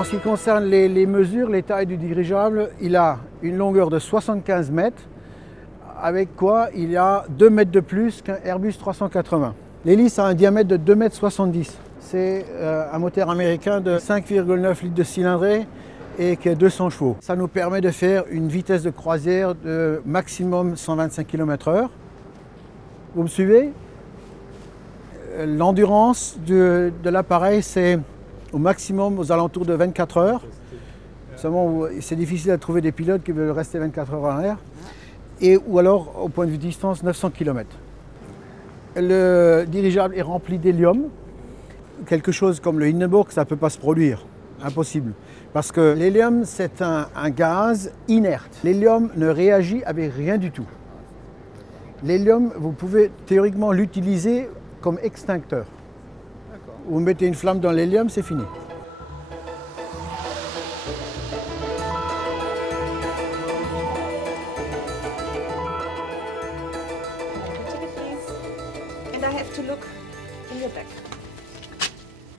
En ce qui concerne les mesures, les tailles du dirigeable, il a une longueur de 75 mètres, avec quoi il a 2 mètres de plus qu'un Airbus 380. L'hélice a un diamètre de 2,70 m. C'est un moteur américain de 5,9 litres de cylindrée et qui a 200 chevaux. Ça nous permet de faire une vitesse de croisière de maximum 125 km/h. Vous me suivez? L'endurance de l'appareil, c'est au maximum aux alentours de 24 heures. Seulement, c'est difficile de trouver des pilotes qui veulent rester 24 heures en l'air. Ou alors, au point de vue distance, 900 km. Le dirigeable est rempli d'hélium. Quelque chose comme le Hindenburg, ça ne peut pas se produire. Impossible. Parce que l'hélium, c'est un gaz inerte. L'hélium ne réagit avec rien du tout. L'hélium, vous pouvez théoriquement l'utiliser comme extincteur. Vous mettez une flamme dans l'hélium, c'est fini.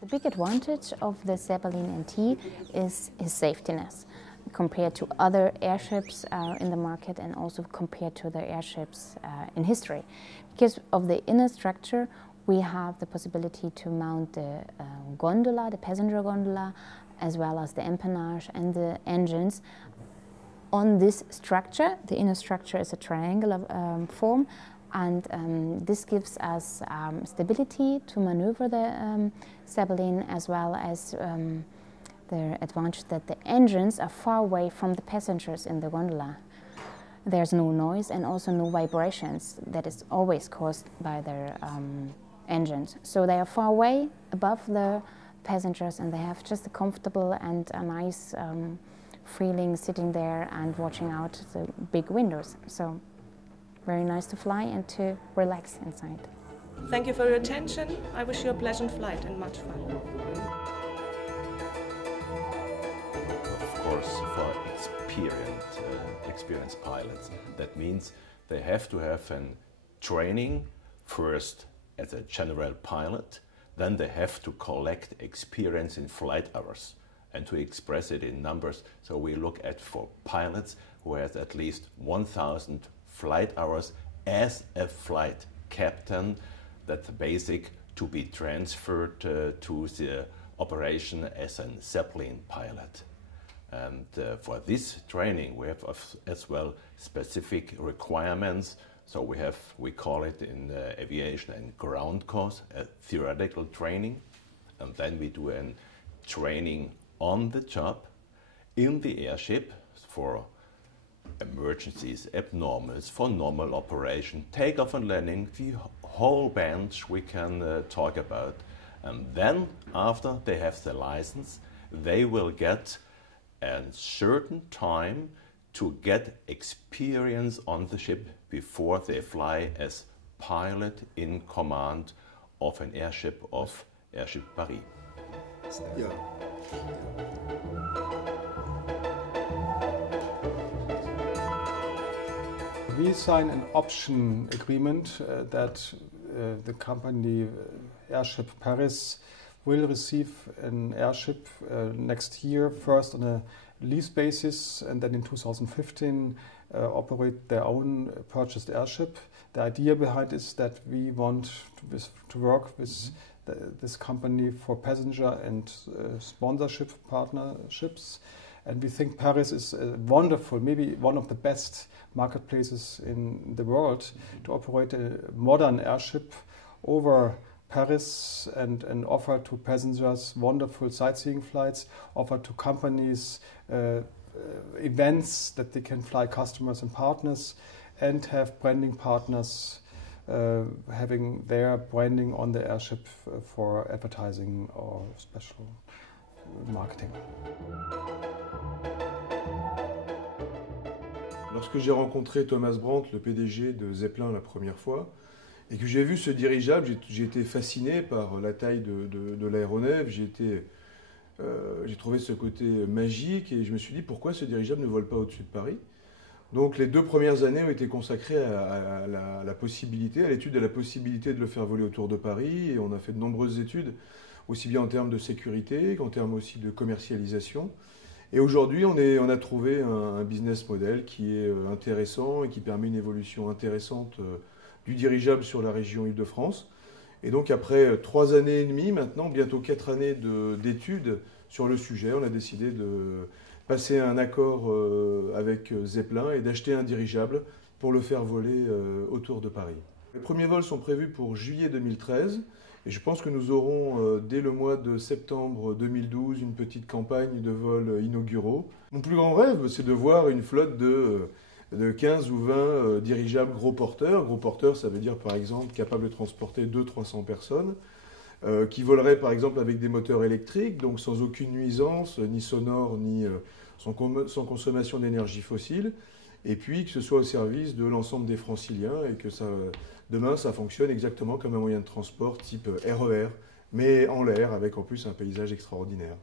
The big advantage of the Zeppelin NT is his safetiness compared to other airships in the market and also compared to the airships in history. Because of the inner structure, we have the possibility to mount the gondola, the passenger gondola, as well as the empennage and the engines on this structure. The inner structure is a triangular form, and this gives us stability to maneuver the Zeppelin, as well as the advantage that the engines are far away from the passengers in the gondola. There's no noise and also no vibrations that is always caused by their engines. So they are far away above the passengers, and they have just a comfortable and a nice feeling sitting there and watching out the big windows. So very nice to fly and to relax inside. Thank you for your attention. I wish you a pleasant flight and much fun. Of course, for experienced pilots, that means they have to have a training first as a general pilot, then they have to collect experience in flight hours and to express it in numbers. So we look at for pilots who has at least 1,000 flight hours as a flight captain. That's the basic to be transferred to the operation as a Zeppelin pilot. And for this training we have as well specific requirements. So we call it in aviation and ground course a theoretical training, and then we do a training on the job in the airship for emergencies, abnormals, for normal operation, takeoff and landing, the whole bench we can talk about. And then after they have the license, they will get a certain time to get experience on the ship before they fly as pilot in command of an airship of Airship Paris. Yeah. We sign an option agreement that the company Airship Paris will receive an airship next year, first on a lease basis, and then in 2015 operate their own purchased airship. The idea behind is that we want to work with this company for passenger and sponsorship partnerships. And we think Paris is a wonderful, maybe one of the best marketplaces in the world to operate a modern airship over Paris and offer to passengers wonderful sightseeing flights, offer to companies events that they can fly customers and partners, and have branding partners having their branding on the airship for advertising or special marketing. Lorsque j'ai rencontré Thomas Brandt, le PDG de Zeppelin la première fois, et que j'ai vu ce dirigeable, j'ai été fasciné par la taille de l'aéronef, j'ai trouvé ce côté magique et je me suis dit pourquoi ce dirigeable ne vole pas au-dessus de Paris. Donc les 2 premières années ont été consacrées à la possibilité, à l'étude de la possibilité de le faire voler autour de Paris, et on a fait de nombreuses études aussi bien en termes de sécurité qu'en termes aussi de commercialisation. Et aujourd'hui, on a trouvé un business model qui est intéressant et qui permet une évolution intéressante du dirigeable sur la région Île-de-France. Et donc après 3 années et demie, maintenant bientôt 4 années d'études sur le sujet, on a décidé de passer un accord avec Zeppelin et d'acheter un dirigeable pour le faire voler autour de Paris. Les premiers vols sont prévus pour juillet 2013 et je pense que nous aurons dès le mois de septembre 2012 une petite campagne de vols inauguraux. Mon plus grand rêve, c'est de voir une flotte de 15 ou 20 dirigeables gros porteurs. Gros porteurs, ça veut dire par exemple capable de transporter 200-300 personnes, qui voleraient par exemple avec des moteurs électriques, donc sans aucune nuisance, ni sonore, ni sans consommation d'énergie fossile, et puis que ce soit au service de l'ensemble des Franciliens et que demain ça fonctionne exactement comme un moyen de transport type RER, mais en l'air avec en plus un paysage extraordinaire.